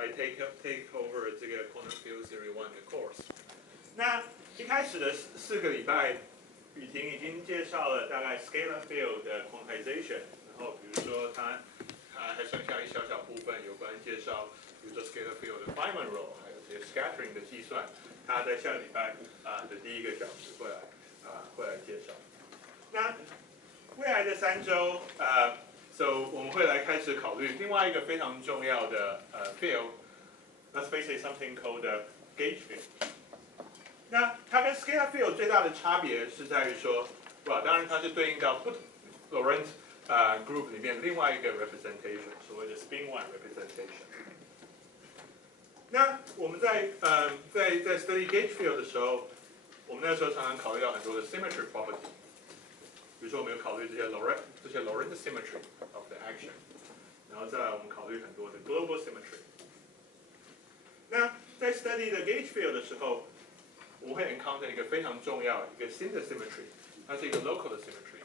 来 take over 这个 Quantum Field Theory 1的 course。那一开始的4个礼拜，雨婷已经介绍了大概 scalar field 的 quantization， 然后比如说它还剩下一小部分有关介绍，比如说 scalar field 的 Feynman rule， 还有这些 scattering 的计算，他在下个礼拜的第1个小时会来介绍。那未来的3周，so 我们会来开始考虑另外一个非常重要的field，let's face it something called gauge field。那它跟 scalar field 最大的差别是在于说，当然它是对应到不同 Lorentz group 里面另外一个 representation， 所谓的 spin one representation。那我们在 study gauge field 的时候，我们那时候常常考虑到很多的 symmetry property。比如说，我们有考虑这些 Lorentz symmetry of the action， 然后再来我们考虑很多的 global symmetry。那在 study the gauge field 的时候，我们会 encounter 一个非常重要一个新的 symmetry， 它是一个 local 的 symmetry，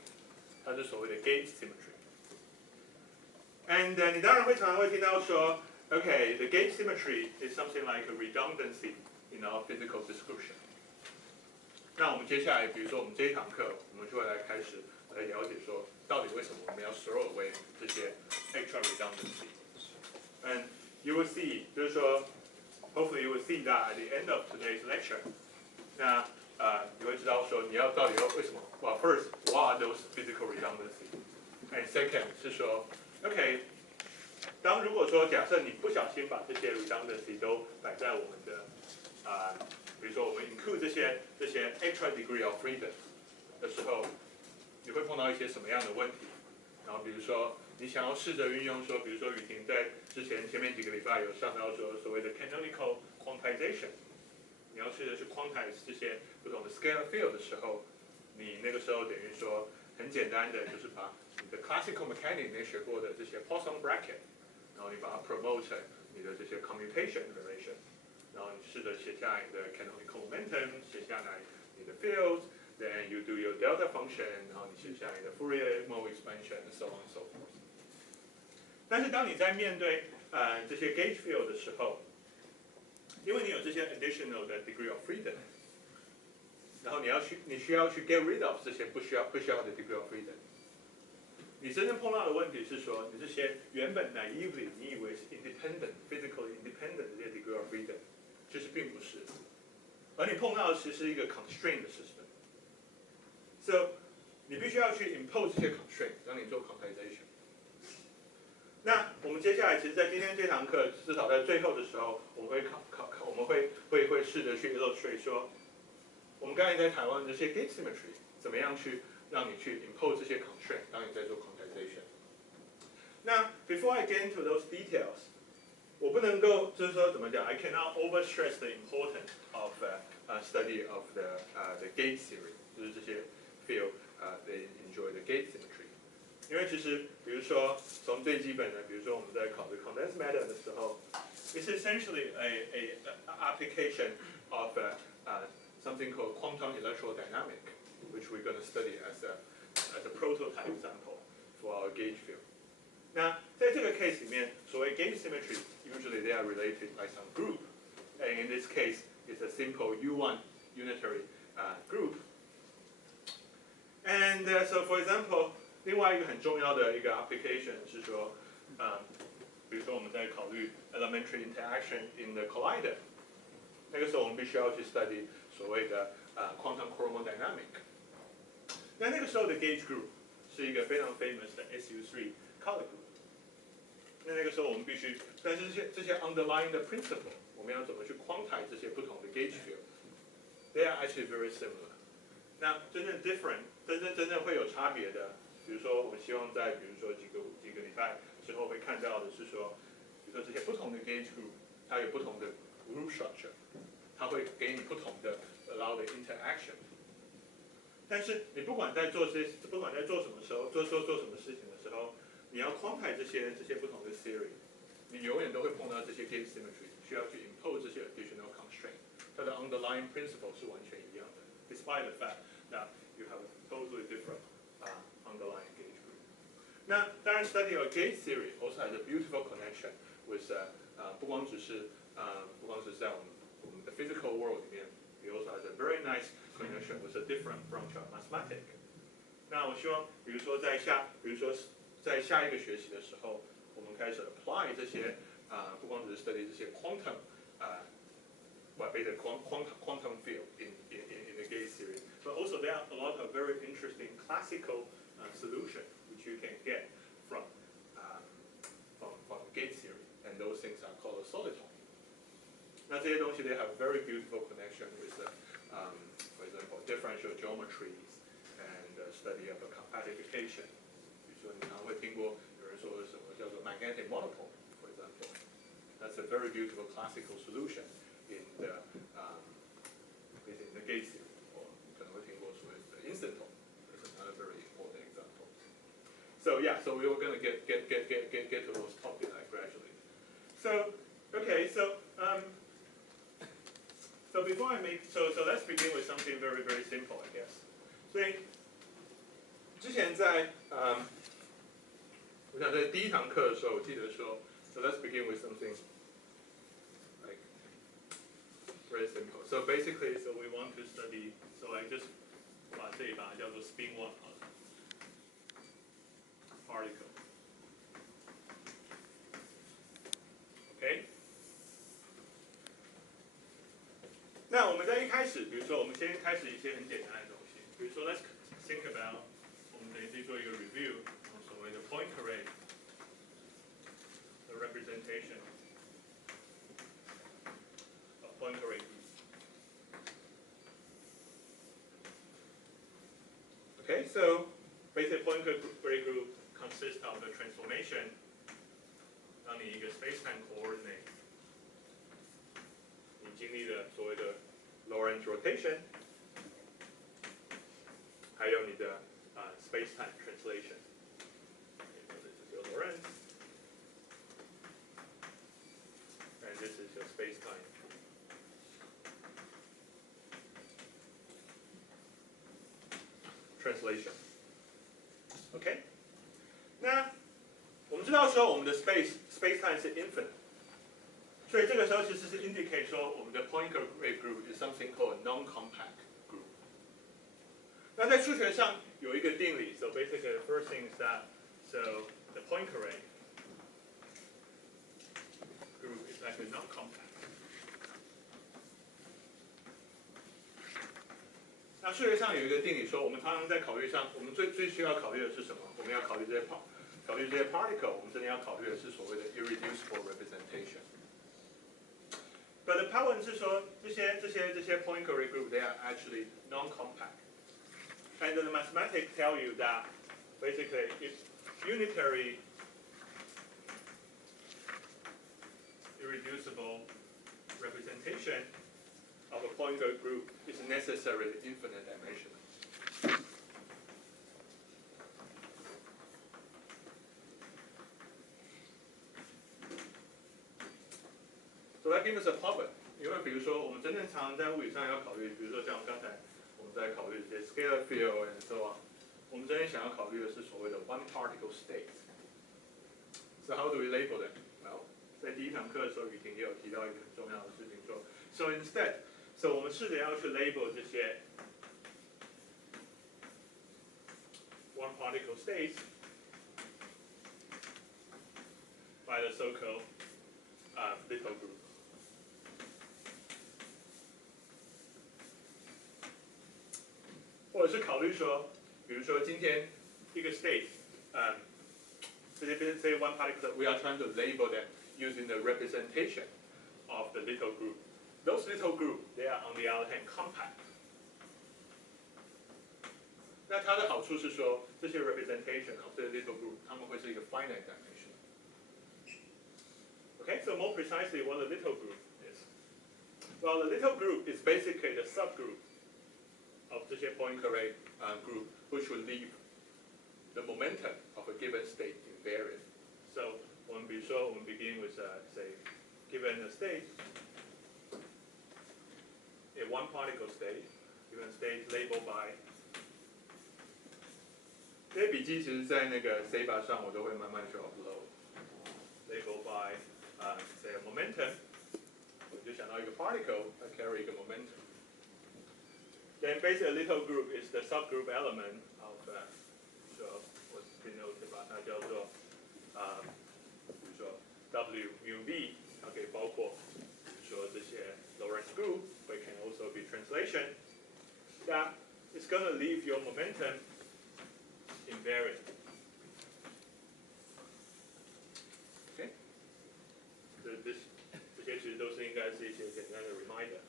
它是所谓的 gauge symmetry。And 你当然常常会听到说 ，OK， the gauge symmetry is something like a redundancy in our physical description。那我们接下来，比如说我们这一堂课，我们就会来开始来了解说，到底为什么我们要 throw away 这些 extra redundancy。And you will see， 就是说 ，hopefully you will see that at the end of today's lecture。那你会知道说，你到底要为什么 ？Well, first, what are those physical redundancy? And second 是说 ，OK， 如果说假设你不小心把这些 redundancy 都摆在我们的比如说我们 include 这些 extra degree of freedom 的时候，你会碰到一些什么样的问题？然后比如说你想要试着运用说，比如说雨婷在前面几个礼拜有上到说所谓的 canonical quantization， 你要试着去 quantize 这些不同的 scalar field 的时候，你那个时候等于说很简单的就是把你的 classical mechanics 里面学过的这些 Poisson bracket， 然后你把它 promote 成你的这些 commutation relation。然后你试着写下你的 canonical momentum， 写下来你的 fields，then you do your delta function， 然后你写下你的 Fourier mode expansion，and so on and so forth。但是当你在面对这些 gauge field 的时候，因为你有这些 additional 的 degree of freedom， 然后你需要去 get rid of 这些不需要的 degree of freedom。你真正碰到的问题是说，你这些原本 naively 你以为是 physically independent 的这些 degree of freedom。其实并不是，而你碰到的其实是一个 constraint 的 system，so 你必须要去 impose 这些 constraint， 让你做 quantization。那我们接下来，其实，在今天这堂课，至少在最后的时候，我们会试着去 illustrate 说，我们刚才在台湾这些 gauge symmetry 怎么样去让你去 impose 这些 constraint， 当你在做 quantization。那 before I get into those details。我不能够就是说怎么讲 ，I cannot overstress the importance of study of the gauge theory， 就是这些 field they enjoy the gauge symmetry。因为其实比如说从最基本的，比如说我们在考虑 condensed matter 的时候 ，it's essentially a application of something called quantum electrodynamic, which we're going to study as a prototype example for our gauge field。那在这个 case 里面，所谓 gauge symmetry usually they are related by some group, and in this case it's a simple U1 unitary group. And so for example， 另外一个很重要的一个 application 是说，比如说我们在考虑 elementary interaction in the collider， 那个时候我们必须要去 study 所谓的quantum chromodynamic。那个时候的 gauge group 是一个非常 famous 的 SU3 color group。那个时候我们必须，但是这些 underlying 的 principle， 我们要怎么去 quantize 这些不同的 gauge field？They are actually very similar。那真正 different， 真正会有差别的，比如说我们希望在比如说几个礼拜之后会看到的是说，比如说这些不同的 gauge group， 它有不同的 group structure， 它会给你不同的 allow 的 interaction。但是你不管在做什么时候，做什么事情的时候，你要 quantize 这些不同的 theory， 你永远都会碰到这些 gauge symmetry， 需要去 impose 这些 additional constraint， 它的 underlying principle 是完全一样的 ，despite the fact that you have a totally different underlying gauge group。那当然 study of gauge theory also has a beautiful connection with 不光只是在我们的 physical world 里面 ，it also has a very nice connection with a different branch of mathematics。那我希望，比如说在下一个学期的时候，我们开始 apply 这些不光只是 study 这些 quantum basically quantum field in the gauge theory, but also there are a lot of very interesting classical solution which you can get from gauge theory, and those things are called a soliton. 那这些东西 they have very beautiful connection with for example differential geometries and study of a compactification. 比如说你常会听过有人说什么叫做 magnetic monopole, for example. That's a very beautiful classical solution in the gauge theory, or 可能会听过所谓的 instanton. That's another very important example. So yeah, so we were going to get to those topics gradually. So okay, so before I make so let's begin with something very very simple, I guess. 所以之前在我想在第一堂课的时候，我记得说 so let's begin with something like very simple. So basically, so we want to study. So I just 把这一把叫做 spin one particle. Okay. 那我们在一开始，比如说我们先开始一些很简单的东西，比如说 let's think about 我们等一下做一个 review 所谓的 point array 的 representation of point array group. Okay, so basic point array group consists of the transformation 当你一个 space-time coordinate 你经历了所谓的 Lorentz rotation 还有你的space-time translation. Okay, so this is your Lorentz and this is your space-time translation. Okay? 那我们知道说我们的 space-time 是 infinite， 所以这个时候其实是 indicate 说我们的 point array group is something called a non-compact group. 那在数学上有一个定理 ，so basically the first thing is that so the point array group is actually non-compact. 那数学上有一个定理说，我们常常在考虑上，我们最需要考虑的是什么？我们要考虑这些 particle， 我们真的要考虑的是所谓的 irreducible representation. But the part 1是说这些 point array group they are actually non-compact, and the mathematics tell you that basically if unitary irreducible representation of a point array group is necessarily infinite dimensional. So that gives us a problem. 因为比如说我们真正常在物理上要考虑，比如说像刚才我们在考虑这些 scalar field and so on， 我们真正想要考虑的是所谓的 one particle state. So how do we label them? Well, 在第一堂课的时候，雨婷也有提到一个很重要的事情，说 so instead, so 我们试着要去 label 这些 one particle states by the so-called little group. 或者是考虑说，比如说今天一个 state， 这些 one particle we are trying to label them using the representation of the little group. Those little group they are on the other hand compact. 那它的好处是说，这些 representation of the little group 它们会是一个 finite dimension. Okay, so more precisely, what a little group is. Well, the little group is basically the subgroup of the point array group, which will leave the momentum of a given state invariant. So, 我们比如说，我们 begin with say, given a state, a one particle state, given state labeled by. 这些笔记其实在那个 C 巴上我都会慢慢去 upload. Labeled by particle that carry 一个 momentum. Then basically a little group is the subgroup element of 说我 denote 把它叫做比如说 W mu V， 它可以包括比如说这些 Lorentz group, but it can also be translation. That is going to leave your momentum invariant. Okay? So this 这些其实都是应该是一些简单的 reminder.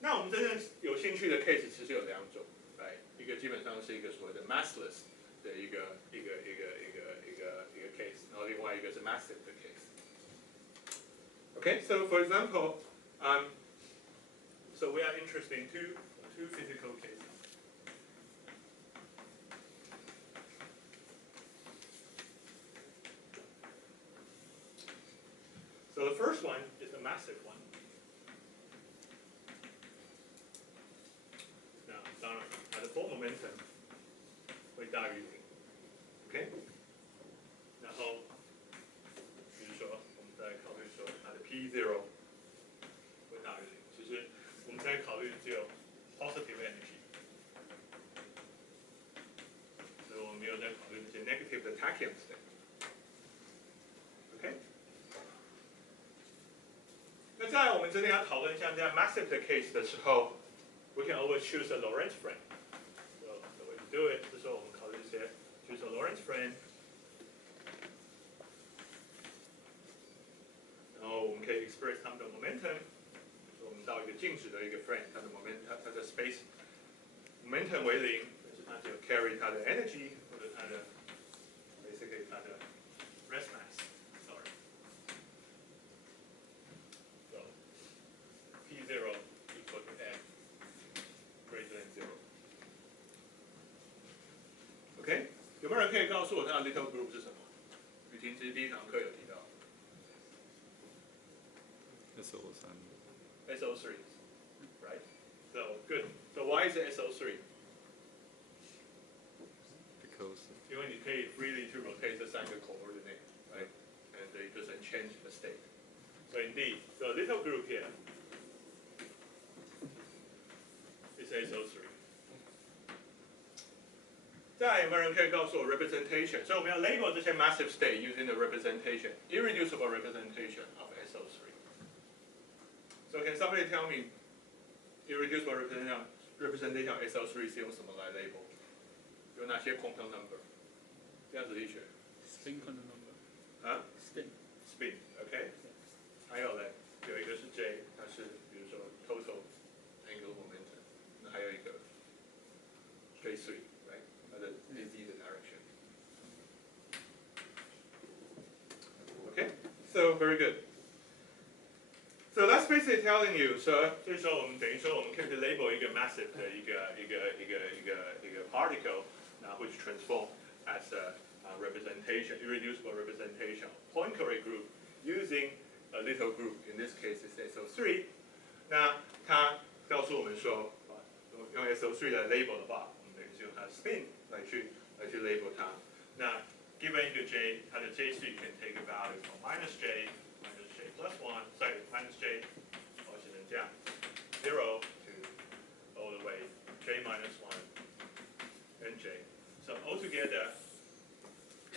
那我们真正有兴趣的 case 其实有两种，来，一个基本上是一个所谓的 massless 的一个 case， 然后另外一个是 massive 的 case. Okay, so for example, so we are interested in two physical cases. So the first one is a massive one. 那当然，它的 form momentum 会大于0 ，OK？ 然后，比如说，我们再考虑说它的 P0 会大于0。其实我们在考虑只有 positive energy， 所以我们没有在考虑那些 negative 的 tachyon state。OK？ 那在我们真的要讨论像这样 massive 的 case 的时候 ，we can always choose a Lorentz frame. So the way to do it 是说我们考虑一些 choose a Lorentz frame， 然后我们可以 express 它们的 momentum。我们到一个静止的一个 frame， 它的 momentum， 它的 space momentum 为0，但是它只有 carry 它的 energy 或者它的 basically 它的 rest mass。Sorry。So P0 equal to M greater than 0。OK， 有没有人可以告诉我它的 little group 是什么？雨婷其实第一堂课有提到。SO3, right? So good. So why is it SO3? Because 因为你可以 freely to rotate 这三个 coordinate, right? And it doesn't change the state. So indeed, the little group here is SO3. 再有没有人可以告诉我 representation? So 我们要 label 这些 massive state using the representation, irreducible representation of SO3. So can somebody tell me irreducible representation of SO3 是用什么来 label？ 有哪些 quantum number？ 这样子理解 Spin quantum number. 啊 Spin. OK。还有嘞，有一个是 J， 它是比如说 total angular momentum， 那还有一个 J3， right？ 它的 z 的 direction。OK, so very good. So that's basically telling you, so 所以说我们等于说我们可以 label 一个 massive 的一个 particle, which transform as a representation, irreducible representation of Poincare group using a little group. In this case, it's SO3. 那它告诉我们说，用 SO3 来 label 的话，我们等于是用它的 spin 来去 label 它。那 given 一个 J, 它的 J3 can take a value from minus J plus 1, sorry, minus J, 或是能这样 0 to all the way J minus 1 and J. So altogether,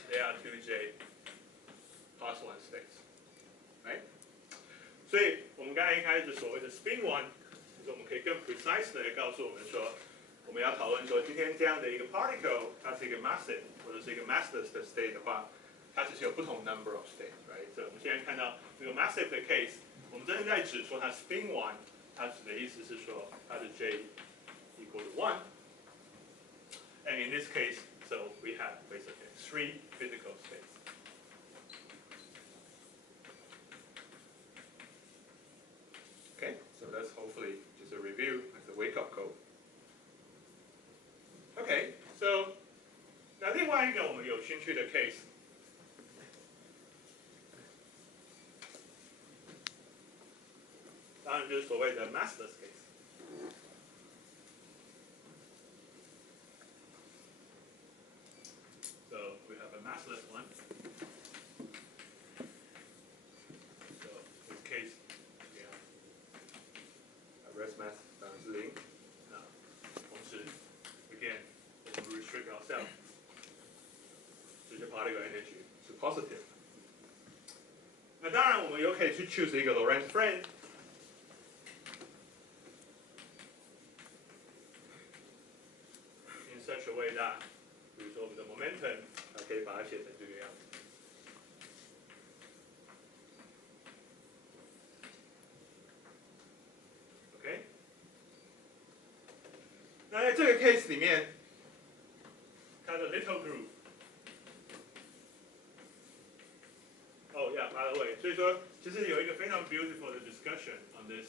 there are 2J plus 1 states, right? 所以我们刚才一开始所谓的 spin 1， 就是我们可以更 precise 的告诉我们说，我们要讨论说今天这样的一个 particle， 它是一个 massive 或者是一个 massless 的 state 的话，它只是有不同 number of states, right? 所以我们现在看到这个 massive 的 case， 我们真的在指说它 spin 1， 它指的意思是说它的 J equal to 1。And in this case, so we have basically 3 physical states. Okay, so that's hopefully just a review as a wake-up call. Okay, so 那另外一个我们有兴趣的 case， 当然就是所谓的 massless case。So we have a massless one. So this case positive。那当然，我们又可以去 choose 一个 Lorentz frame。In such a way that，比如说我们的 momentum， 可以把它写成这个样子。OK， 那在这个 case 里面，它的 little group， by the way， 所以说其实有一个非常 beautiful 的 discussion on this，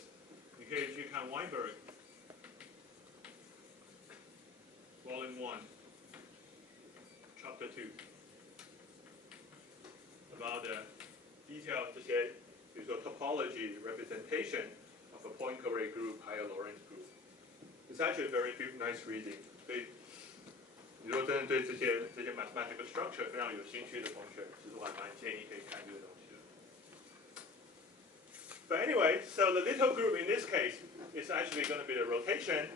你可以去看 Weinberg Volume 1 Chapter 2 about the detail 这些，比如说 topology representation of a Poincare group 还有 Lorentz group。It's actually a very nice reading。所以你如果真的对这些 mathematical structure 非常有兴趣的同学，其实我还蛮建议可以看这个东西的。But anyway, so the little group in this case is actually going to be the rotation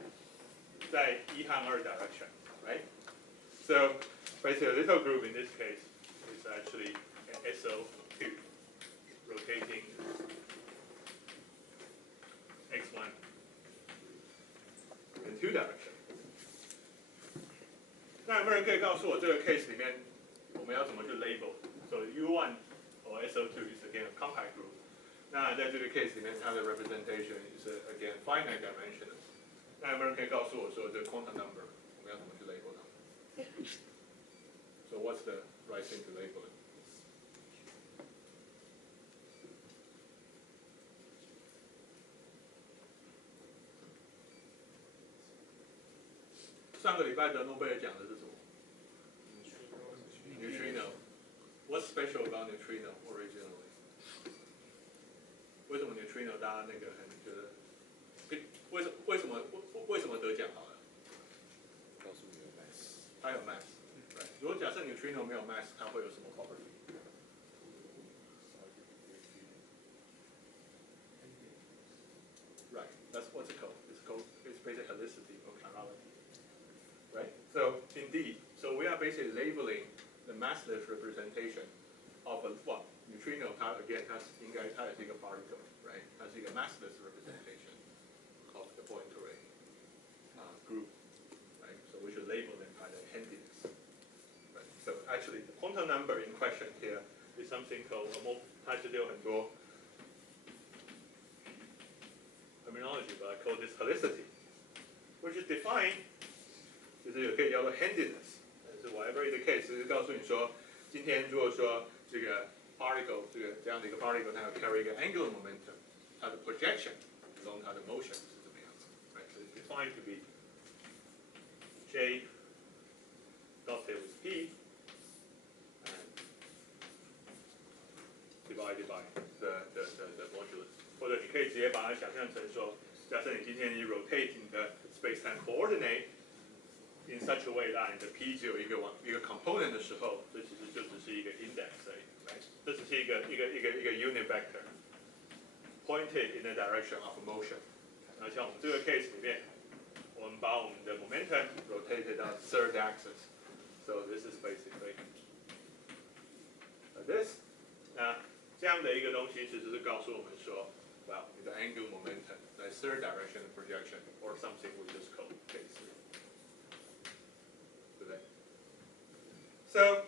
在1和2 direction, right? So basically, the little group in this case is actually an SO2 rotating x1 in 2 direction. 那有没有人可以告诉我这个 case 里面我们要怎么去 label? So U1 or SO2 is again a compact group. 那在这个 case 里面，它的 representation is again finite dimensional. 那有没有人可以告诉我说这个 quantum number 我们要怎么去 label 它 ？So what's the right thing to label it? 上个礼拜得诺贝尔奖的是什么 ？Neutrino. What's special about neutrino originally? 为什么 neutrino 大家那个很觉得？为什么得奖好了？告诉你有 mass， 它有 mass。Right. 如果假设 neutrino 没有 mass， 它会有什么 property？ Right. That's what's it called. It's basically helicity or chirality. Right. So indeed, so we are basically labeling the massless representation of a what? Neutrino 它 again 它也是一个 particle, right? 它是一个 massless representation of the Poincare group, right? So we should label them by the handiness. Right? So actually, the quantum number in question here is something called 它其实有很多 terminology, but I call this helicity, which is defined 就是有可以叫做 handiness. 但是 whatever is the case， 就是告诉你说，今天如果说这个 particle 这样的一个 particle 它要 carry 一个 angular momentum， 它的 projection along 它的 motion 是怎么样子 ？Right? So it's defined to be J dotted with P and divided by the modulus。或者你可以直接把它想象成说，假设你今天你 rotate 你的 space-time coordinate in such a way that 你的 P 只有一个 component 的时候，这其实就只是一个 index 而已。这只是一个 unit vector pointed in the direction of motion。那像我们这个 case 里面，我们把我们的 momentum rotated 到 third axis。So this is basically this。那这样的一个东西其实是告诉我们说 ，well， 你的 angular momentum 在 third direction projection or something we just call K3， 对不对 ？So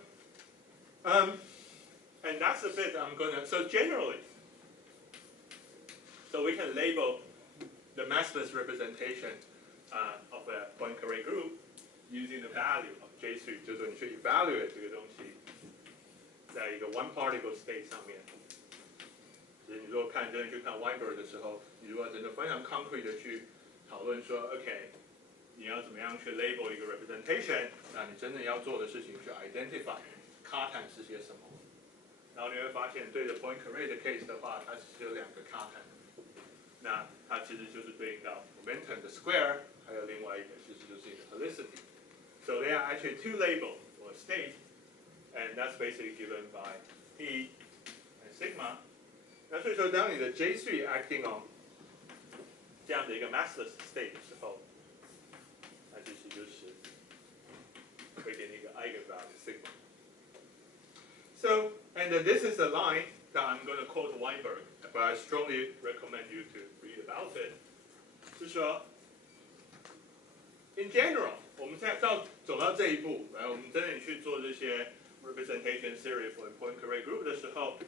and that's the bit I'm gonna. So generally, so we can label the massless representation of a Poincare group using the value of J3， 就是说你去 evaluate 这个东西，在一个 one particle state 上面。就是你如果真的去看 Weinberg 的时候，你如果真的非常 concrete 的去讨论说 ，OK， 你要怎么样去 label 一个 representation， 那你真的要做的事情是 identify catan 是些什么。然后你会发现，对着 Poincare 的 case 的话，它只有2个 catan， 那它其实就是对应到 momentum 的 square， 还有另外一个其实就是一个 helicity。So there are actually 2 labels for state, and that's basically given by P and sigma。那所以说，当你的 J3 acting on 这样的一个 massless state 的时候，它其实就是会给你一个 eigenvalue sigma。So, and this is a line that I'm going to quote Weinberg, but I strongly recommend you to read about it. 是说 ，in general， 我们现在走到这一步，然后我们真的去做这些 representation theory for point array group 的时候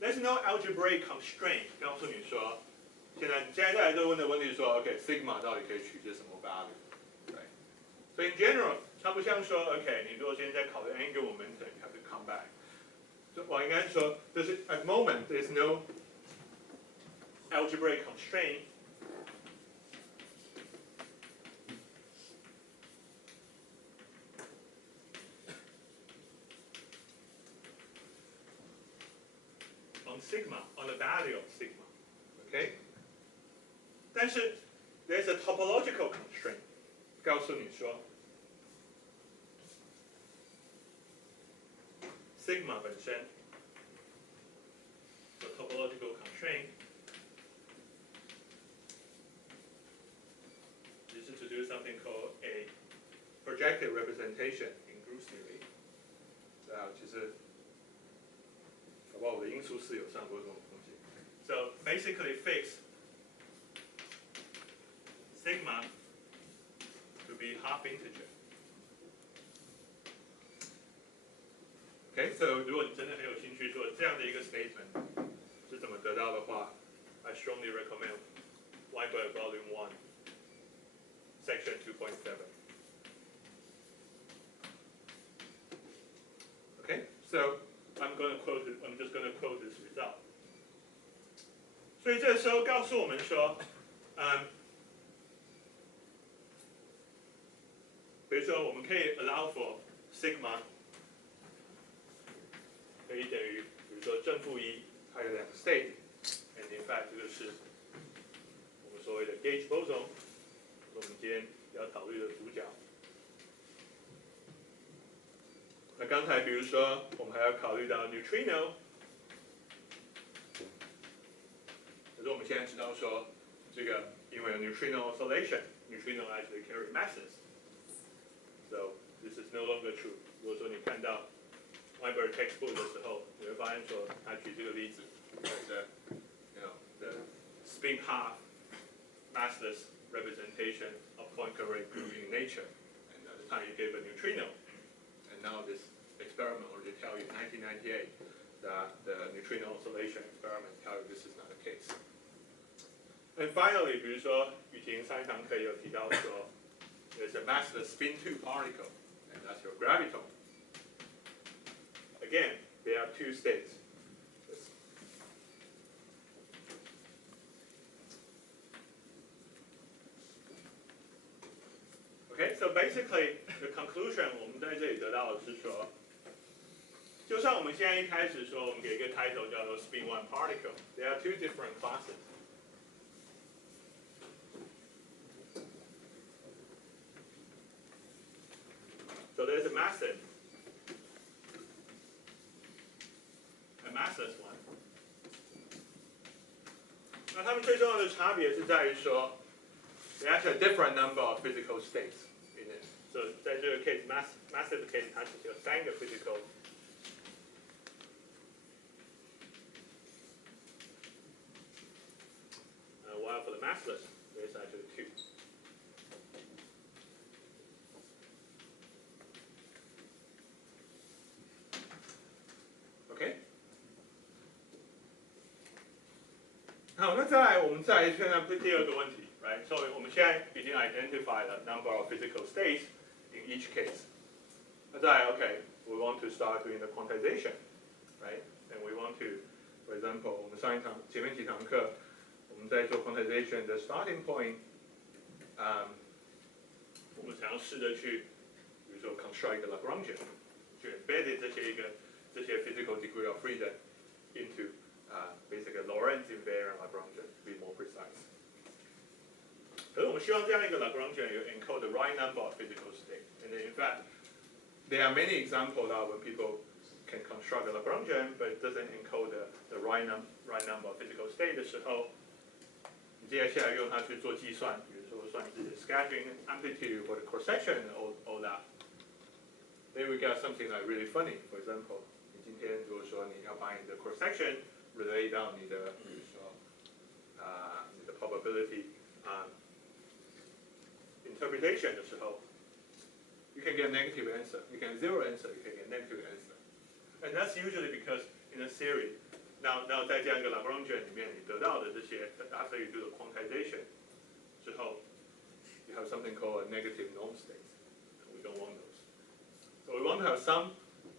，there's no algebraic constraint 告诉你说，现在大家都问的问题是说 ，OK sigma 到底可以取些什么 value， 对？所以 in general， 它不像说 ，OK， 你如果现在考虑 angular momentum， you have to come back。我应该说，就是 at the moment there's no algebraic constraint on sigma, on the value of sigma. Okay? 但是 there's a topological constraint 告诉你说 sigma 本身 the topological constraint is to do something called a projective representation in group theory. 其实搞不好我的因素式有上过这种东西。So basically fix sigma to be half integer. Okay, so 如果你真的很有兴趣说这样的一个 statement 是怎么得到的话 I strongly recommend Weinberg Volume 1, Section 2.7. Okay, so I'm just going to quote this result. 所以这时候告诉我们说，比如说我们可以 allow for sigma 可以等于，比如说正负1，它有两个 state，and in fact 这个是我们所谓的 gauge boson， 我们今天要考虑的主角。那刚才比如说我们还要考虑到 neutrino， 可是我们现在知道说，这个因为有 neutrino oscillation，neutrino actually carry masses，so this is no longer true。如果说你看到 Weinberg textbook 的时候，你会发现说，他举这个例子 the spin half massless representation of point array group in nature, and at the time you gave a neutrino, and now this experiment already tell you in 1998 that the neutrino oscillation experiment tell you this is not the case. And finally, 比如说雨婷上一堂课有提到说 there's a massless spin 2 particle, and that's your graviton. Again, there are two states. Okay, so basically the conclusion 我们在这里得到的是说，就像我们现在一开始说，我们给一个 title 叫做 spin 1 particle. There are two different classes. So there's a massless one. 那它们最重要的差别是在于说 ，there are a different number of physical states in it. So 在这个 case massive case 它是有3个 physical. While for the massless, there's actually 2. Okay. 好，那再来，我们再来看看第二个问题 ，right？ 所以我们现在已经 identify the number of physical states in each case. 那再来 ，OK，we want to start doing the quantization, right? And we want to, for example， 我们上一堂前面几堂课，我们在做 quantization 的 starting point， 我们想要试着去，比如说 construct 一个 Lagrangian， 去 embed 这些 physical degree of freedom into basically Lorentz invariant Lagrangian, to be more precise. 可是我们希望这样一个 Lagrangian 有 encode the right number of physical states. And in fact, there are many examples that when people can construct a Lagrangian, but it doesn't encode the right number of physical states 的时候，你接下来用它去做计算，比如说算是 scattering amplitude 或者 cross section and all that. Then we got something like really funny. For example, 你今天如果说你要把你的 cross section relate 到你的，比如说你的 probability interpretation 的时候 ，you can get negative answer, you can zero answer, you can get negative answer, and that's usually because in a theory, now 在这样一个 Lagrangian 里面，你得到的这些 after you do the quantization 之后 ，you have something called a negative norm state. We don't want those. So we want to have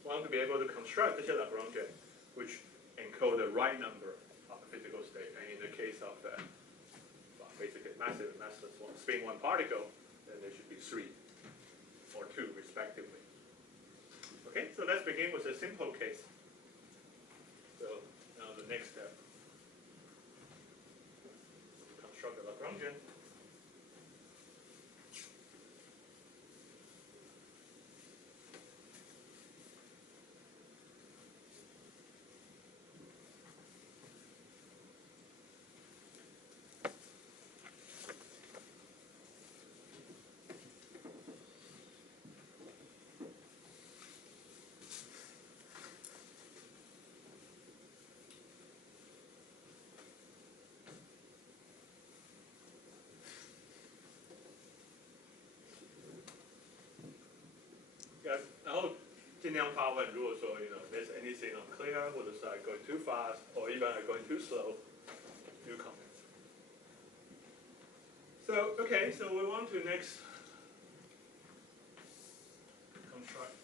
want to be able to construct this Lagrangian, which encode the right number of the physical state. And in the case of basically massive and massless spin one particle, then there should be 3 or 2 respectively. Okay, so let's begin with a simple case. So now the next step, construct the Lagrangian. Yes, 然后尽量发问，如果说 there's anything unclear， 或者是 I going too fast or even I going too slow, do comment. So okay, so we want to next construct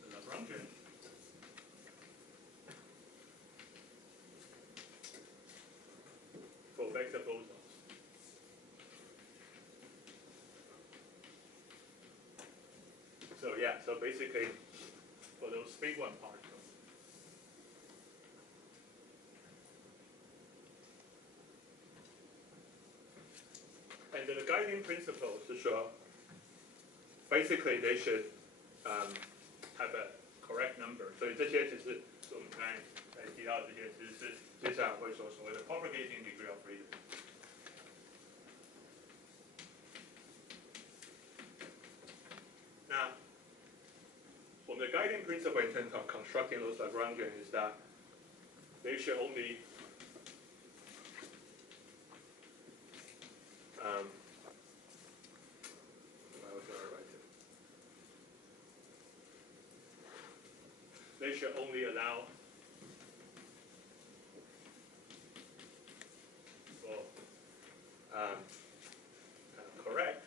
the Lagrangian. For vector bosons. So yeah, so basically for those spin one particles. And the guiding principle is说 basically they should have a correct number. 所以这些只是我们刚才提到这些，其实是接下来会说所谓的 propagating degree of freedom. Now, the guiding principle in terms of constructing those Lagrangian is that they should only they should only allow for kind of correct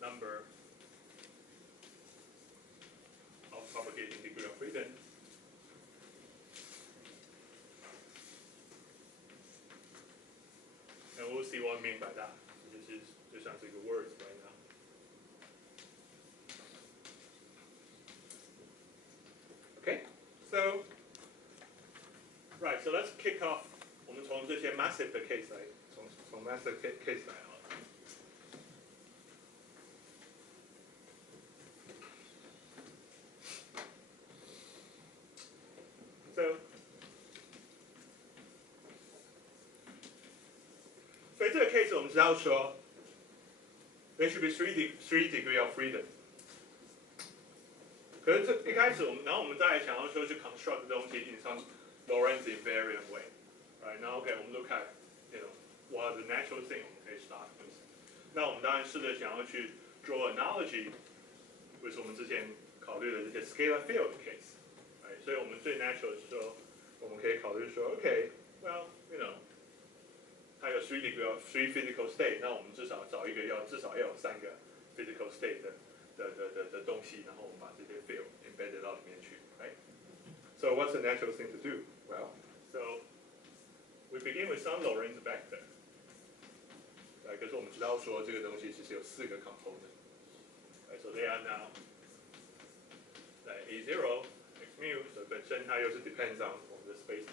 number of propagating degree of freedom. And we'll see what I mean by that. This is just sounds like a words right now. Okay, so right, so let's kick off. 我们从这些 massive 的 case 来，从 massive case 来好了。所以这个 case 我们知道说 there should be three degree of freedom。可是这一开始然后我们再来想要说去 construct 的东西 in some Lorentz invariant way。Right, now okay, 我们 look at what are the natural thing 我们可以 start with。那我们当然试着想要去 draw analogy with 我们之前考虑的这些 scalar field case。Right, 所以我们最 natural 是说我们可以考虑说 okay, well, 它有3 physical state， 那我们至少找一个至少要有3个 physical state 的东西，然后我们把这些 field embedded 到里面去 ，right? So what's the natural thing to do? Well, so we begin with some Lorentz vector. 可是我们知道说这个东西其实有4个 component. Right, so they are now A0, x mu, so 本身它又是 depends on 我们的 space time